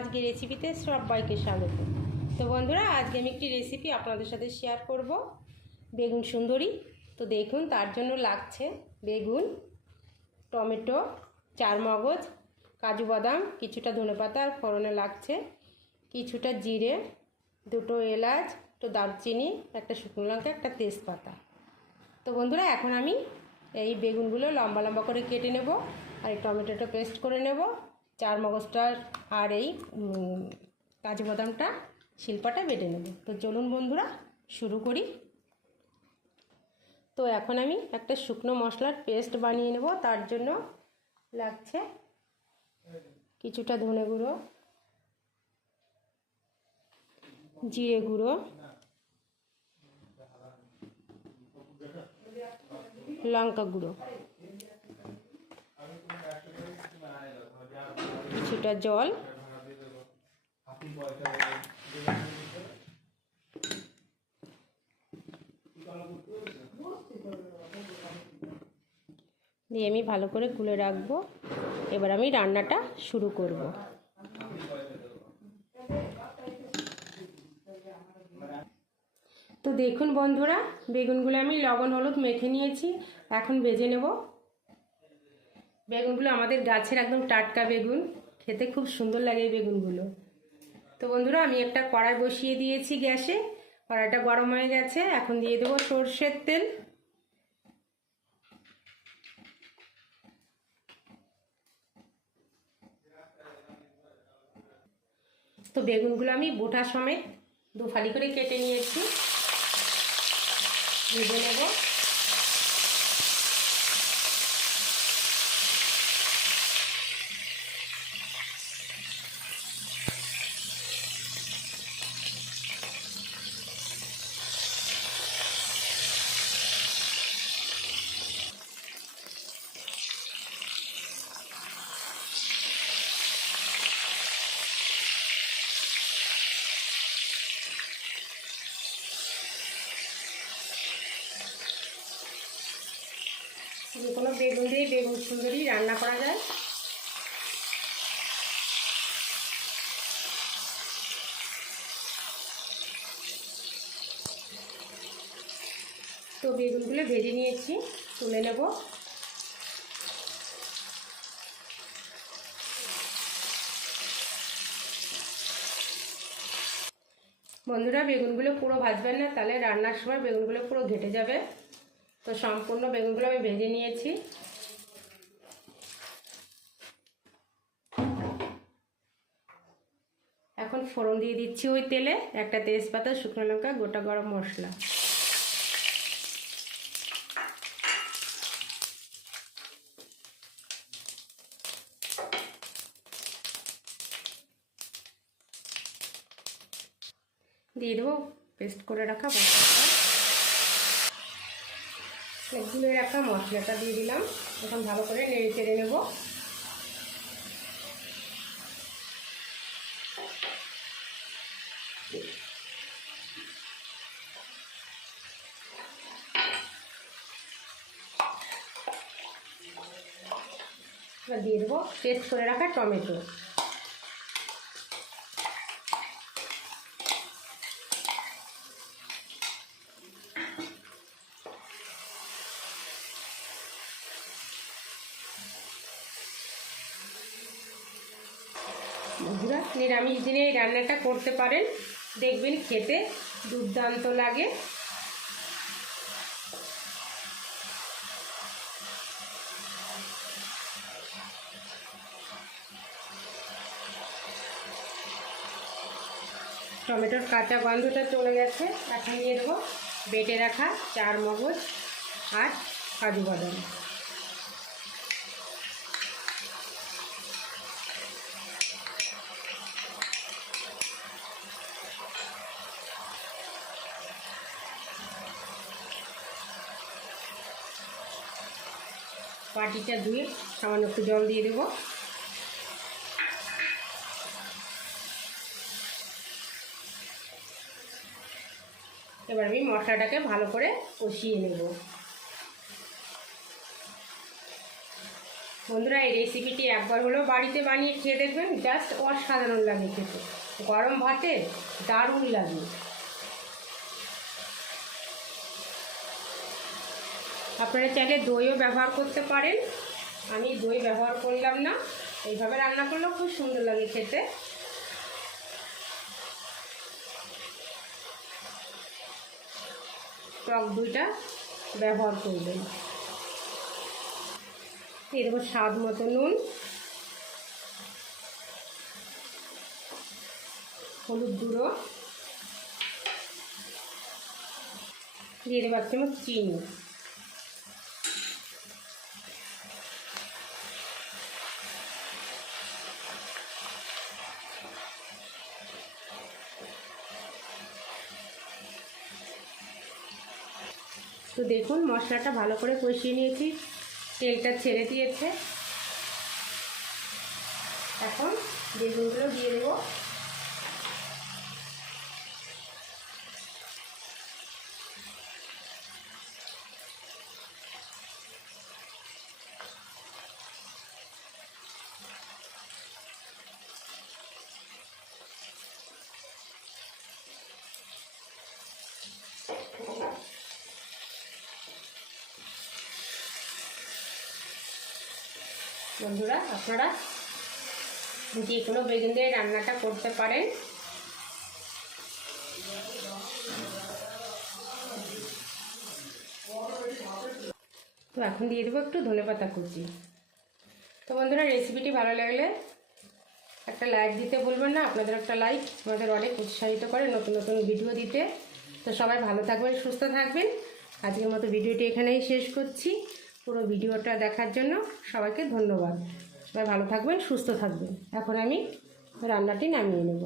আজকে রেসিপিতে সবাইকে স্বাগত। তো বন্ধুরা, আজকে আমি একটি রেসিপি আপনাদের সাথে শেয়ার করব। বেগুন সুন্দরী। তো দেখুন, তার জন্য লাগছে বেগুন, টমেটো চার মগজ কাজু বাদাম, কিছুটা ধনেপাতা আর ফোড়নে লাগছে, কিছুটা জিরে, দুটো এলাচ, একটু দারচিনি, একটা শুকনো লঙ্কা, একটা তেজপাতা। তো বন্ধুরা, এখন আমি এই বেগুনগুলো লম্বা লম্বা করে কেটে নেব আর এই টমেটোটা পেস্ট করে নেব। চার মগজটার আর এই কাজু বাদামটা শিল্পাটা বেটে নেব। তো চলুন বন্ধুরা, শুরু করি। তো এখন আমি একটা শুকনো মশলার পেস্ট বানিয়ে নেব। তার জন্য লাগছে কিছুটা ধনে গুঁড়ো, জিরে গুঁড়ো, লঙ্কা গুঁড়ো। কিছুটা জল। দিয়ে আমি ভালো করে গুলে রাখব। এবার আমি রান্নাটা শুরু করব। তো দেখুন বন্ধুরা, বেগুনগুলো আমি লবণ, হলুদ মেখে নিয়েছি। এখন ভেজে নেব। বেগুনগুলো আমাদের গাছের একদম টাটকা বেগুন। খেতে খুব সুন্দর লাগে এই বেগুনগুলো। তো বন্ধুরা, আমি একটা কড়াই বসিয়ে দিয়েছি গ্যাসে। কড়াইটা গরম হয়ে গেছে, এখন দিয়ে দেবো সর্ষের তেল। তো বেগুনগুলো আমি বোটা সমেত দু ফালি করে কেটে নিয়েছি। ভেজে নেব। যে কোনো বেগুন দিয়ে বেগুন সুন্দরী রান্না করা যায়। তো বেগুনগুলো ভেজে নিয়েছি, তুলে নেব। বন্ধুরা, বেগুনগুলো পুরো ভাজবেন না, তাহলে রান্নার সময় বেগুনগুলো পুরো ঘেটে যাবে। তো সম্পূর্ণ বেগুনগুলো আমি ভেজে নিয়েছি। এখন ফোড়ন দিয়ে দিচ্ছি ওই তেলে একটা তেজপাতা, শুকনো লঙ্কা, গোটা গরম মশলা। দিয়ে দেবো পেস্ট করে রাখা গুলে রাখা মশলাটা দিয়ে দিলাম। এখন ভালো করে নেড়ে চেড়ে নেব দিয়ে দেবো পেস্ট করে রাখা টমেটো। বন্ধুরা, নিরামিষ দিনে এই রান্নাটা করতে পারেন। দেখবেন খেতে দুর্দান্ত লাগে। টমেটোর কাঁচা গন্ধটা চলে গেছে। এখন নিয়ে দেবো বেটে রাখা চার মগজ আর কাজু বাদাম। বাটিটা ধুয়ে সামান্য একটু জল দিয়ে দেবো। এবার আমি মশলাটাকে ভালো করে কষিয়ে নেব। বন্ধুরা, এই রেসিপিটি একবার হলেও বাড়িতে বানিয়ে খেয়ে দেখবেন জাস্ট অসাধারণ লাগে খেতে। গরম ভাতে দারুণ লাগে। আপনারা চাইলে দইও ব্যবহার করতে পারেন। আমি দই ব্যবহার করলাম না। এইভাবে রান্না করলেও খুব সুন্দর লাগে খেতে। টক দইটা ব্যবহার করবেন। দেবো স্বাদ মতো নুন। হলুদ গুঁড়ো। দিয়ে দেবো চামচ চিনি। তো দেখুন মশলাটা ভালো করে কষিয়ে নিয়েছি। তেলটা ছেড়ে দিয়েছে। এখন বেগুনগুলো দিয়ে দেবো। বন্ধুরা, আপনারা যে কোনো বেগুন দিয়ে রান্নাটা করতে পারেন। তো এখন দিয়ে দেবো একটু ধনে পাতা কুচি। তো বন্ধুরা রেসিপিটি ভালো লাগলে একটা লাইক দিতে বলবেন না। আপনাদের একটা লাইক আমাদের অনেক উৎসাহিত করে নতুন নতুন ভিডিও দিতে। তো সবাই ভালো থাকবেন, সুস্থ থাকবেন। আজকের মতো ভিডিওটি এখানেই শেষ করছি। পুরো ভিডিওটা দেখার জন্য সবাইকে ধন্যবাদ। সবাই ভালো থাকবেন, সুস্থ থাকবেন। এখন আমি রান্নাটি নামিয়ে নেব।